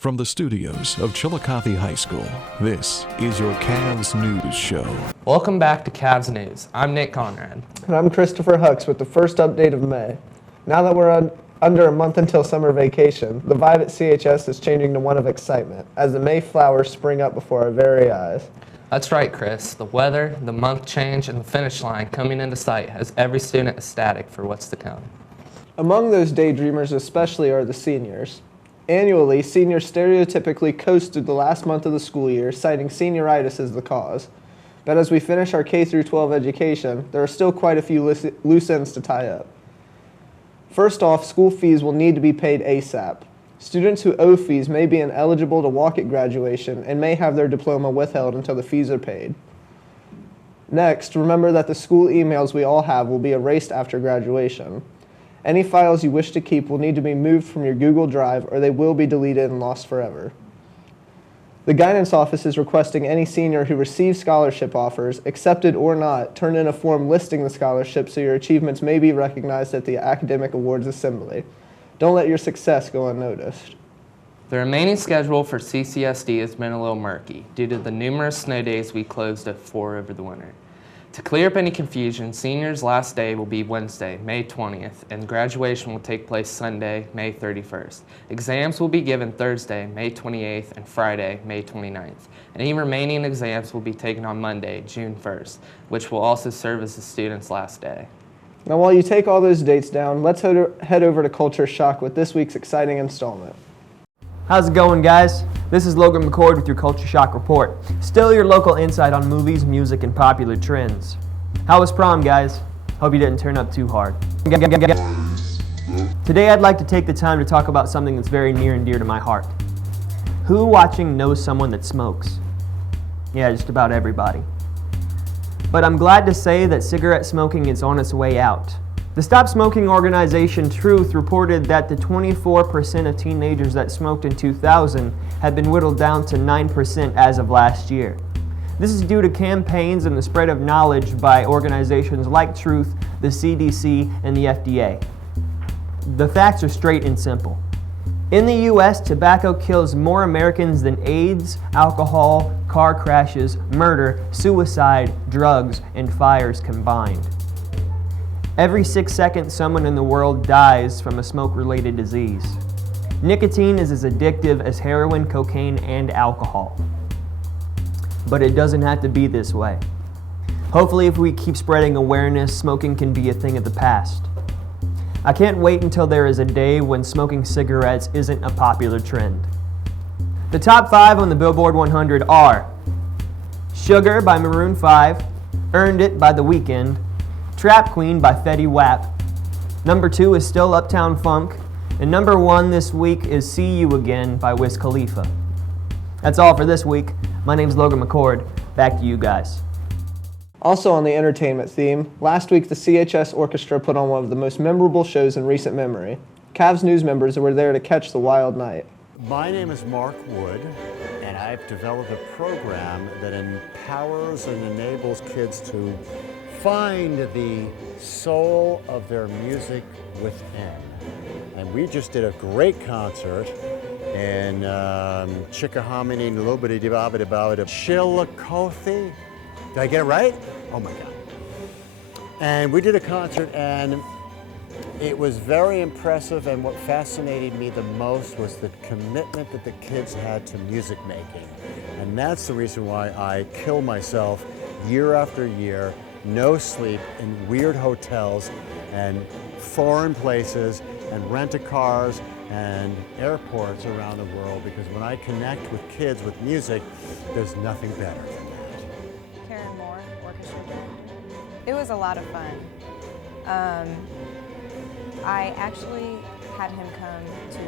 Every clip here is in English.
From the studios of Chillicothe High School, this is your CAVS News Show. Welcome back to CAVS News. I'm Nick Conrad. And I'm Christopher Hucks with the first update of May. Now that we're under a month until summer vacation, the vibe at CHS is changing to one of excitement as the May flowers spring up before our very eyes. That's right, Chris. The weather, the month change, and the finish line coming into sight has every student ecstatic for what's to come. Among those daydreamers especially are the seniors. Annually, seniors stereotypically coast through the last month of the school year, citing senioritis as the cause. But as we finish our K-12 education, there are still quite a few loose ends to tie up. First off, school fees will need to be paid ASAP. Students who owe fees may be ineligible to walk at graduation and may have their diploma withheld until the fees are paid. Next, remember that the school emails we all have will be erased after graduation. Any files you wish to keep will need to be moved from your Google Drive or they will be deleted and lost forever. The guidance office is requesting any senior who receives scholarship offers, accepted or not, turn in a form listing the scholarship so your achievements may be recognized at the Academic Awards Assembly. Don't let your success go unnoticed. The remaining schedule for CCSD has been a little murky due to the numerous snow days we closed at 4 over the winter. To clear up any confusion, seniors' last day will be Wednesday, May 20th, and graduation will take place Sunday, May 31st. Exams will be given Thursday, May 28th, and Friday, May 29th. Any remaining exams will be taken on Monday, June 1st, which will also serve as the students' last day. Now while you take all those dates down, let's head over to Culture Shock with this week's exciting installment. How's it going, guys? This is Logan McCord with your Culture Shock Report. Still your local insight on movies, music, and popular trends. How was prom, guys? Hope you didn't turn up too hard. Today I'd like to take the time to talk about something that's very near and dear to my heart. Who watching knows someone that smokes? Yeah, just about everybody. But I'm glad to say that cigarette smoking is on its way out. The Stop Smoking organization Truth reported that the 24% of teenagers that smoked in 2000 had been whittled down to 9% as of last year. This is due to campaigns and the spread of knowledge by organizations like Truth, the CDC, and the FDA. The facts are straight and simple. In the U.S., tobacco kills more Americans than AIDS, alcohol, car crashes, murder, suicide, drugs, and fires combined. Every 6 seconds, someone in the world dies from a smoke-related disease. Nicotine is as addictive as heroin, cocaine, and alcohol. But it doesn't have to be this way. Hopefully, if we keep spreading awareness, smoking can be a thing of the past. I can't wait until there is a day when smoking cigarettes isn't a popular trend. The top 5 on the Billboard 100 are Sugar by Maroon 5, Earned It by The Weeknd, Trap Queen by Fetty Wap. Number 2 is still Uptown Funk. And number 1 this week is See You Again by Wiz Khalifa. That's all for this week. My name's Logan McCord. Back to you guys. Also on the entertainment theme, last week the CHS Orchestra put on one of the most memorable shows in recent memory. CAVS News members were there to catch the wild night. My name is Mark Wood, and I've developed a program that empowers and enables kids to find the soul of their music within. And we just did a great concert in Chickahominy, Chillicothe. Did I get it right? Oh my God. And we did a concert and it was very impressive, and what fascinated me the most was the commitment that the kids had to music making. And that's the reason why I kill myself year after year, no sleep, in weird hotels and foreign places and rent-a-cars and airports around the world, because when I connect with kids with music, there's nothing better than that. Karen Moore, orchestra director. It was a lot of fun. I actually had him come to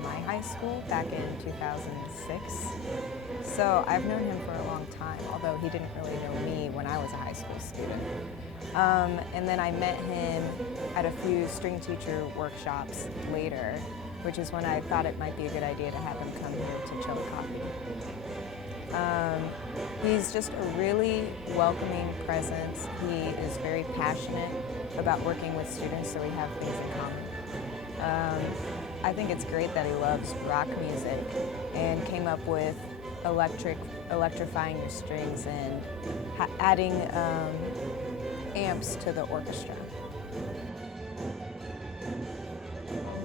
my high school back in 2006. So I've known him for a long time, although he didn't really know me when I was a high school student. And then I met him at a few string teacher workshops later, which is when I thought it might be a good idea to have him come here to Chillicothe. He's just a really welcoming presence. He is very passionate about working with students, so we have things in common. I think it's great that he loves rock music and came up with Electrifying Your Strings and adding amps to the orchestra.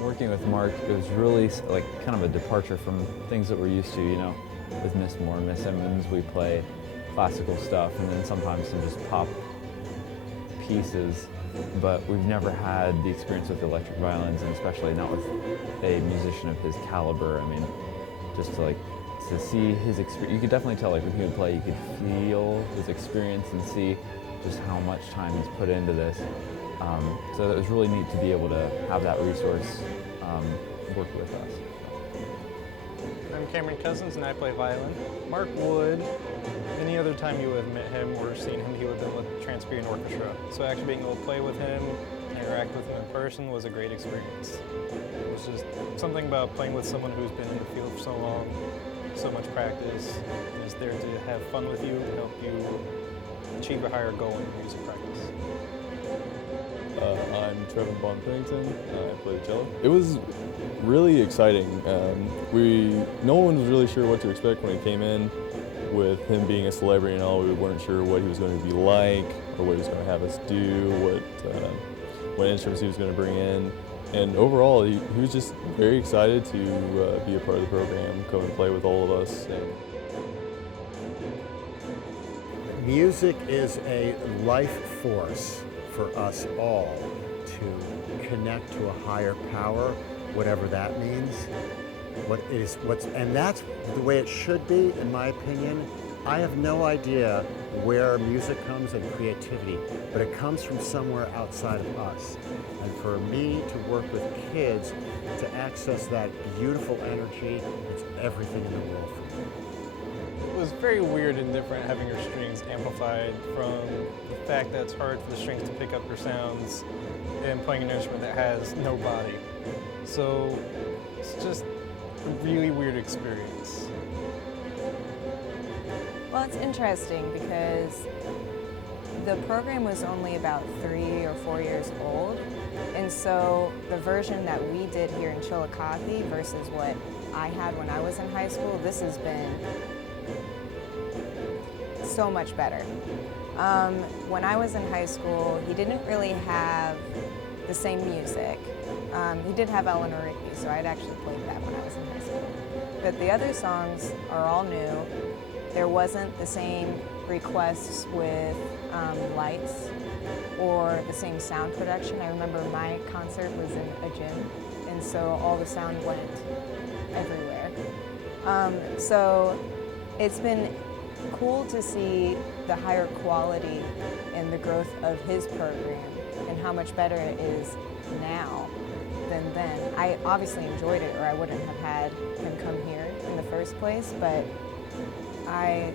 Working with Mark, it was really like kind of a departure from things that we're used to, you know. With Miss Moore and Miss Emmons, we play classical stuff and then sometimes some just pop pieces, but we've never had the experience with electric violins, and especially not with a musician of his caliber. I mean, just to see his experience, you could definitely tell, like when he would play, you could feel his experience and see just how much time he's put into this. So it was really neat to be able to have that resource work with us. I'm Cameron Cousins and I play violin. Mark Wood, any other time you would have met him or seen him, he would have been with Trans-Siberian Orchestra. So actually being able to play with him, interact with him in person was a great experience. It was just something about playing with someone who's been in the field for so long, so much practice, and is there to have fun with you, to help you achieve a higher goal in your music practice. I'm Trevor Von Pennington. I play the cello. It was really exciting. No one was really sure what to expect when he came in. With him being a celebrity and all, we weren't sure what he was going to be like or what he was going to have us do, what instruments he was going to bring in. And overall, he was just very excited to be a part of the program, come and play with all of us. Music is a life force for us all to connect to a higher power, whatever that means. And that's the way it should be, in my opinion. I have no idea where music comes and creativity, but it comes from somewhere outside of us. And for me to work with kids to access that beautiful energy, it's everything in the world for me. It was very weird and different having your strings amplified, from the fact that it's hard for the strings to pick up your sounds and playing an instrument that has no body. So it's just a really weird experience. Well, it's interesting because the program was only about 3 or 4 years old, and so the version that we did here in Chillicothe versus what I had when I was in high school, this has been so much better. When I was in high school, he didn't really have the same music. He did have Eleanor Rigby, so I'd actually played that when I was in high school. But the other songs are all new. There wasn't the same requests with lights or the same sound production. I remember my concert was in a gym, and so all the sound went everywhere. So it's been cool to see the higher quality and the growth of his program and how much better it is now than then. I obviously enjoyed it, or I wouldn't have had him come here in the first place, but I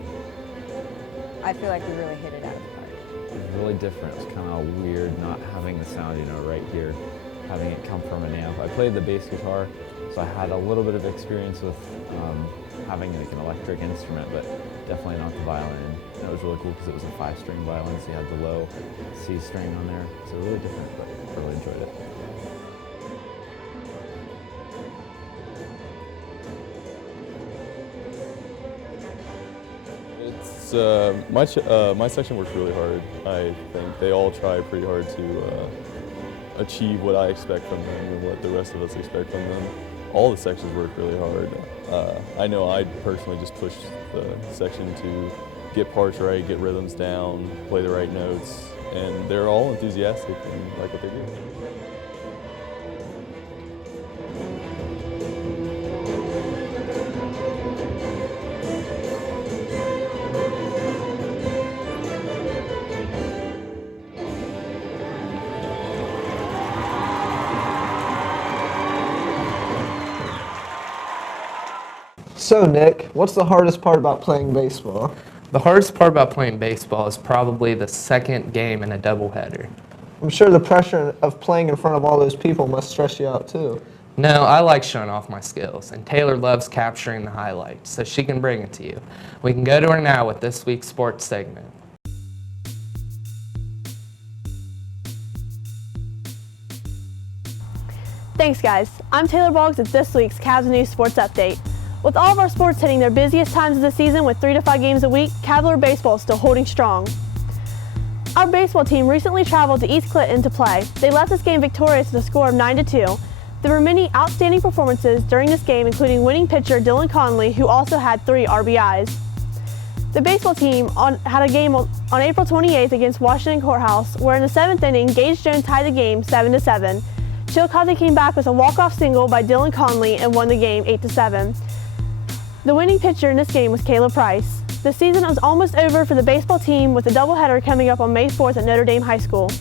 feel like we really hit it out of the park. It was really different. It was kind of weird not having the sound, you know, right here, having it come from an amp. I played the bass guitar, so I had a little bit of experience with having like an electric instrument, but definitely not the violin. And it was really cool because it was a 5-string violin, so you had the low C string on there. So really different, but I really enjoyed it. My section works really hard. I think they all try pretty hard to achieve what I expect from them and what the rest of us expect from them. All the sections work really hard. I know I personally just push the section to get parts right, get rhythms down, play the right notes, and they're all enthusiastic and like what they do. So, Nick, what's the hardest part about playing baseball? The hardest part about playing baseball is probably the second game in a doubleheader. I'm sure the pressure of playing in front of all those people must stress you out too. No, I like showing off my skills, and Taylor loves capturing the highlights, so she can bring it to you. We can go to her now with this week's sports segment. Thanks, guys. I'm Taylor Boggs at this week's CAVS News Sports Update. With all of our sports hitting their busiest times of the season with 3 to 5 games a week, Cavalier baseball is still holding strong. Our baseball team recently traveled to East Clinton to play. They left this game victorious with a score of 9-2. There were many outstanding performances during this game, including winning pitcher Dylan Conley, who also had 3 RBIs. The baseball team had a game on April 28th against Washington Courthouse, where in the 7th inning, Gage Jones tied the game 7-7. Chillicothe came back with a walk-off single by Dylan Conley and won the game 8-7. The winning pitcher in this game was Caleb Price. The season was almost over for the baseball team with a doubleheader coming up on May 4th at Notre Dame High School.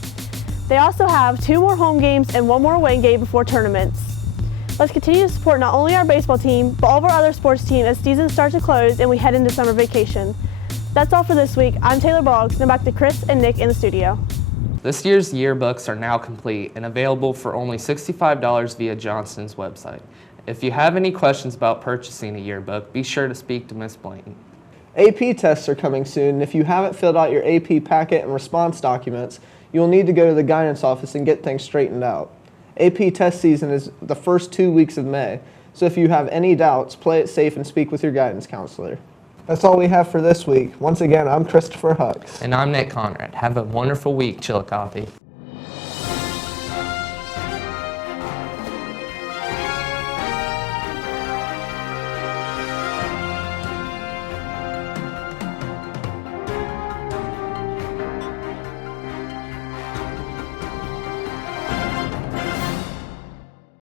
They also have 2 more home games and 1 more away game before tournaments. Let's continue to support not only our baseball team, but all of our other sports teams as season starts to close and we head into summer vacation. That's all for this week. I'm Taylor Boggs, and back to Chris and Nick in the studio. This year's yearbooks are now complete and available for only $65 via Johnston's website. If you have any questions about purchasing a yearbook, be sure to speak to Miss Blanton. AP tests are coming soon, and if you haven't filled out your AP packet and response documents, you'll need to go to the guidance office and get things straightened out. AP test season is the first 2 weeks of May, so if you have any doubts, play it safe and speak with your guidance counselor. That's all we have for this week. Once again, I'm Christopher Hucks. And I'm Nick Conrad. Have a wonderful week, Chillicothe.